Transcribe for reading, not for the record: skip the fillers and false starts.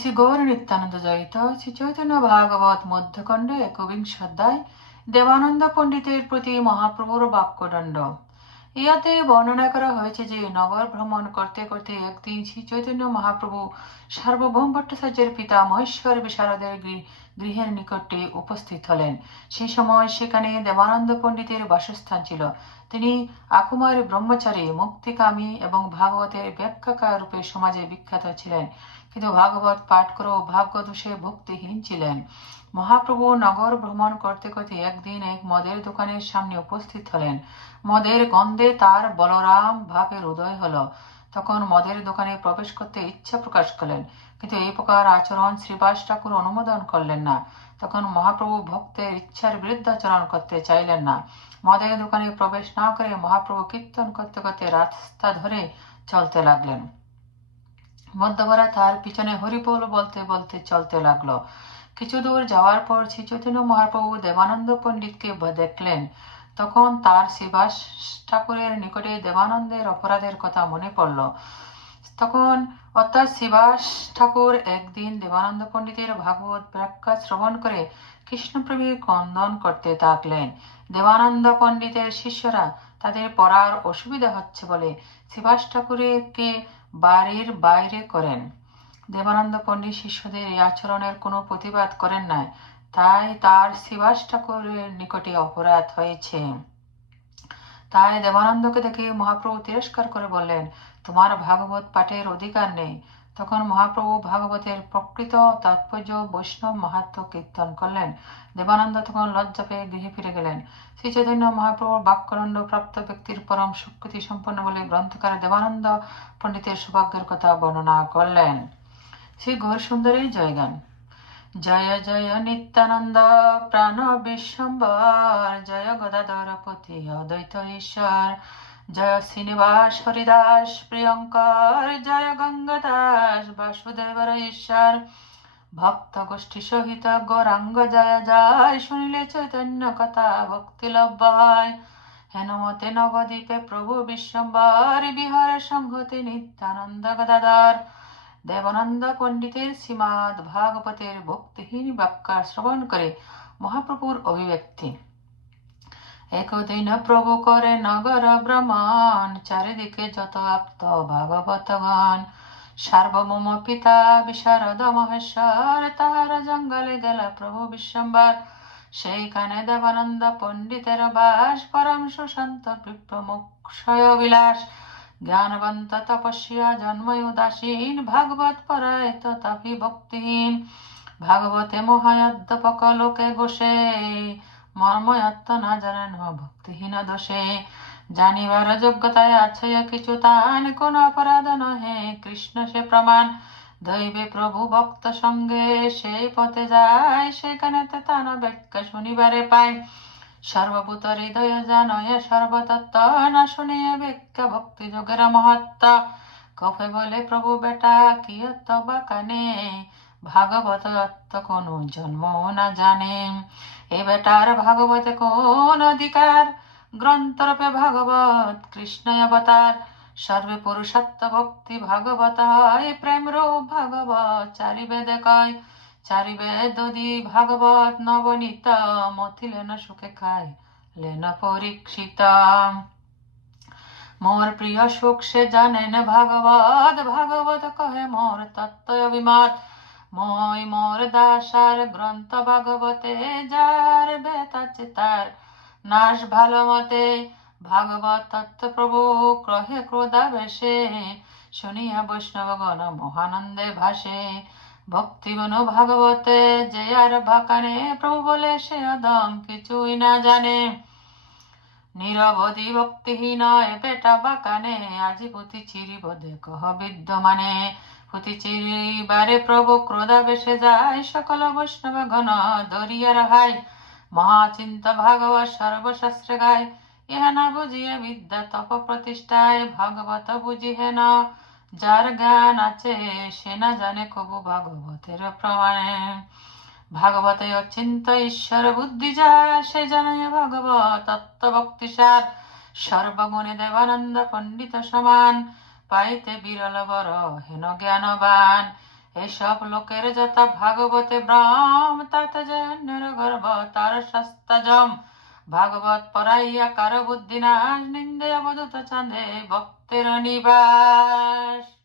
শ্রী গৌর নিত্যানন্দ জয়িত শ্রী চৈতন্য ভাগবত মধ্যখণ্ড একবিংশ অধ্যায় দেবানন্দ পণ্ডিতের প্রতি মহাপ্রভুর বাক্যদণ্ড। ইহাতে বর্ণনা করা হয়েছে যে নগর ভ্রমণ করতে করতে একদিন শ্রী চৈতন্য মহাপ্রভু সার্বভৌম ভট্টাচার্যের পিতা মহেশ্বর বিশারদের গৃহের নিকটে উপস্থিত হলেন। সেই সময় সেখানে দেবানন্দ পণ্ডিতের বাসস্থান ছিল। তিনি আকুমার ব্রহ্মচারী, মুক্তিকামী এবং ভাগবতের ব্যাখ্যাকার রূপে সমাজে বিখ্যাত ছিলেন, কিন্তু ভাগবত পাঠ করেও ভাগ্যদোষে ভক্তিহীন ছিলেন। মহাপ্রভু নগর ভ্রমণ করতে করতে একদিন এক মদের দোকানের সামনে উপস্থিত হলেন। মদের গন্ধে তার বলরাম ভাবের উদয় হলো। তখন মদের দোকানে প্রবেশ করতে ইচ্ছা প্রকাশ করলেন, কিন্তু এই প্রকার আচরণ শ্রীবাস ঠাকুর অনুমোদন করলেন না। তখন মহাপ্রভু ভক্তের ইচ্ছার বিরুদ্ধাচরণ করতে চাইলেন না। মদের দোকানে প্রবেশ না করে মহাপ্রভু কীর্তন করতে করতে রাস্তা ধরে চলতে লাগলেন। মধ্যবরা তার পিছনে হরিবোল বলতে বলতে চলতে লাগলো। কিছু দূর যাওয়ার পর শ্রী চৈতন্য মহাপ্রভু দেবানন্দ পণ্ডিতকে দেখলেন। তখন তার শ্রীবাস ঠাকুরের নিকটে দেবানন্দের অপরাধের কথা মনে পড়ল। তখন অর্থাৎ শ্রীবাস ঠাকুর একদিন দেবানন্দ পণ্ডিতের ভাগবত ব্যাখ্যা শ্রবণ করে কৃষ্ণপ্রেমী ক্রন্দন করতে থাকলেন। দেবানন্দ পণ্ডিতের শিষ্যরা তাদের পড়ার অসুবিধা হচ্ছে বলে শ্রীবাস ঠাকুরকে বাড়ির বাইরে করেন। দেবানন্দ পণ্ডিত শিষ্যদের এই আচরণের কোনো প্রতিবাদ করেন না, তাই তার শ্রীবাস ঠাকুরের নিকটে অপরাধ হয়েছে। তাই দেবানন্দকে দেখে মহাপ্রভু তিরস্কার করে বললেন, তোমার ভাগবত পাঠের অধিকার নেই। তখন মহাপ্রভু ভাগবতের প্রকৃত তাৎপর্য বৈষ্ণব মাহাত্ম্য কীর্তন করলেন। দেবানন্দ তখন লজ্জা পেয়ে গৃহে ফিরে গেলেন। শ্রী চৈতন্য মহাপ্রভুর বাক্যদণ্ড প্রাপ্ত ব্যক্তির পরম সুকৃতি সম্পন্ন বলে গ্রন্থকার দেবানন্দ পণ্ডিতের সৌভাগ্যের কথা বর্ণনা করলেন। শ্রী গৌর সুন্দরীর জয়গান। জয় জয় নিত্যানন্দ প্রাণ বিশ্বম্বর, জয় গদাধর পতি অদ্বৈত ঈশ্বর, জয় শ্রীনিবাস হরিদাস প্রিয়ঙ্কর, জয় গঙ্গাদাস বাসুদেবর ঈশ্বর, ভক্ত গোষ্ঠী সহিত গৌরাঙ্গ জয় জয়, শুনিলে চৈতন্য কথা ভক্তি লভ্য হয়। হেনমতে নবদ্বীপে প্রভু বিশ্বম্বর, বিহার সংহতে নিত্যানন্দ গদাধর। দেবানন্দ পণ্ডিতের শ্রীমদ ভাগবতের ভক্তিহীন ব্যাখ্যা শ্রবণ করে মহাপ্রভুর অভিব্যক্তি। একদিন প্রভু করে নগর ভ্রমণ, চারিদিকে যত আপ্ত ভাগবতগণ। সার্বভৌম পিতা বিশারদ মহেশ্বর, তাহার জঙ্গলে গেল প্রভু বিশ্বম্বর। সেইখানে দেবানন্দ পণ্ডিতের বাস, পরম সুশান্ত বিপ্রমুক্ষয় বিলাস। জ্ঞানবন্ত তপস্যা জন্ময় উদাসীন, ভাগবত পরায় তথাপি ভক্তিহীন। ভাগবতে মহায়দ্যপক লোকে গোষে, মর্ময়ত্ত না জানেন ভক্তিহীন দোষে। জানিবার যোগ্যতায় আছে কিছু তান, কোন অপরাধ নহে কৃষ্ণ সে প্রমাণ। দৈবে প্রভু ভক্ত সঙ্গে সেই পথে যায়, সেখানে তান ব্যাখ্যা শুনিবারে পায়। সর্বভূত হৃদয় জানয় সর্বতত্ত্ব, না শুনিয়ে ব্যাখ্যা ভক্তি যোগের মহত্ব। কফে বলে প্রভু বেটা কি বা কানে, ভাগবত অত্ত কোন জন্ম না জানে। এ বেটার ভাগবতে কোন অধিকার, গ্রন্থরূপে ভাগবত কৃষ্ণ অবতার। সর্বে পুরুষত্ব ভক্তি ভাগবত হয়, প্রেম রূপ ভাগবত চারি বেদে কয়। চারি বেদ দি ভাগবত নবনীত, মতি লেন সুখে খায় লেন পরীক্ষিত। মোর প্রিয় সুখ সে জানেন ভাগবত, ভাগবত কহে মোর তত্ত্ব অভিমত। মই মোর দাসার গ্রন্থ ভাগবতে, যার বেত আছে তার নাশ ভালো মতে। ভাগবত তত্ত্ব প্রভু ক্রহে ক্রোধাবেশে, শুনিয়া বৈষ্ণবগণ মহানন্দে ভাসে। ভক্তিগুণ ভাগবতে যে আর ভাকানে, প্রভু বলে সে অদম কিছুই না জানে। নিরবধি ভক্তিহীন বেটা বাকানে, আজি পুঁথি চিরিব কহ বিদ্যমানে। পুঁথি চিরিবারে প্রভু ক্রোধাবেশে যায়, সকল বৈষ্ণব গণ ধরিয়া রাহাই। মহাচিন্ত ভাগবত সর্বশাস্ত্রে গায়, ইহা না বুঝিয়ে বিদ্যা তপ প্রতিষ্ঠায়। ভাগবত বুঝিহে না যার জ্ঞান আছে, সে না জানে কবু ভাগবতের প্রমাণে। ভাগবতে অচিন্ত ঈশ্বর বুদ্ধি যায়, সে জানে ভাগবত তত্ত্ব ভক্তিসার। সর্বগুণে দেবানন্দ পণ্ডিত সমান, পাইতে বিরল বর হেন জ্ঞানবান। এসব লোকের যথা ভাগবতে ভ্রম, তাতে জন্যের গর্ব তার সস্তাজম। ভাগবত পড়াইয়া কারো বুদ্ধি নাশ, নিন্দে অবধূত চাঁদে ভক্তের নিবাস।